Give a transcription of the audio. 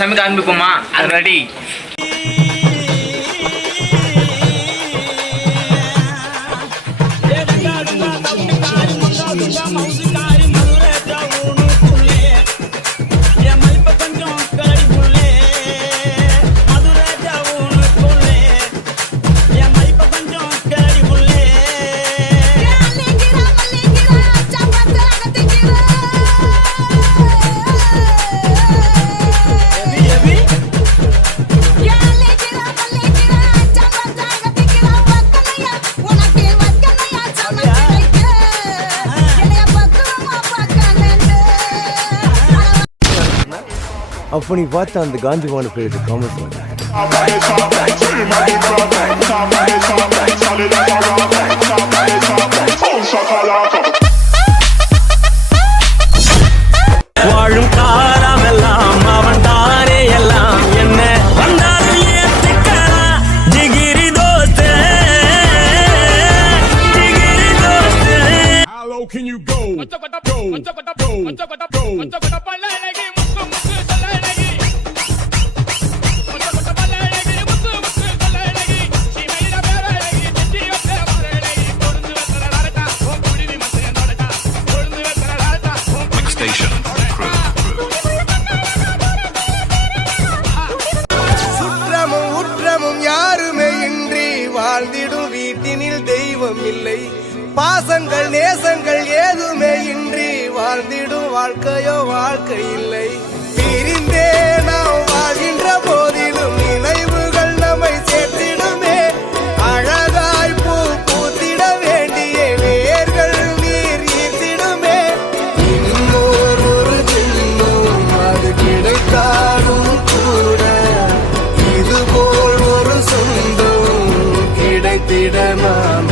சமைக்க ஆரம்பிப்போமா? ரெடி. அப்போ நீ பார்த்த அந்த காந்திமான பேர் காமெண்ட்ஸ் வாழும் காலம் எல்லாம் அவன் தானே எல்லாம் என்ன வந்தாலும் ஏத்துக்கலாம் ஜிகிரி தோஸ்தே ஜிகிரி தோஸ்தே. How low can you go? சுற்றமும் உற்றமும் யாருமே இன்றி வாழ்ந்திடும் வீட்டினில் தெய்வம் இல்லை. பாசங்கள் நேசங்கள் ஏதுமே இன்றி வாழ்ந்திடும் வாழ்க்கையோ வாழ்க்கை இல்லை. பிரிந்தே நாம் வாழ்கின்ற போதிலும் நினைவுகள் நம்மை சேர்த்திடுமே. அழகாய் பூ பூத்திட வேண்டிய வேர்கள் நீர் ஈர்த்திடுமே. இன்னொரு ஒரு ஜென்மம் அது கிடைத்தாலும் கூட இதுபோல் ஒரு சொந்தம் கிடைத்திட நான்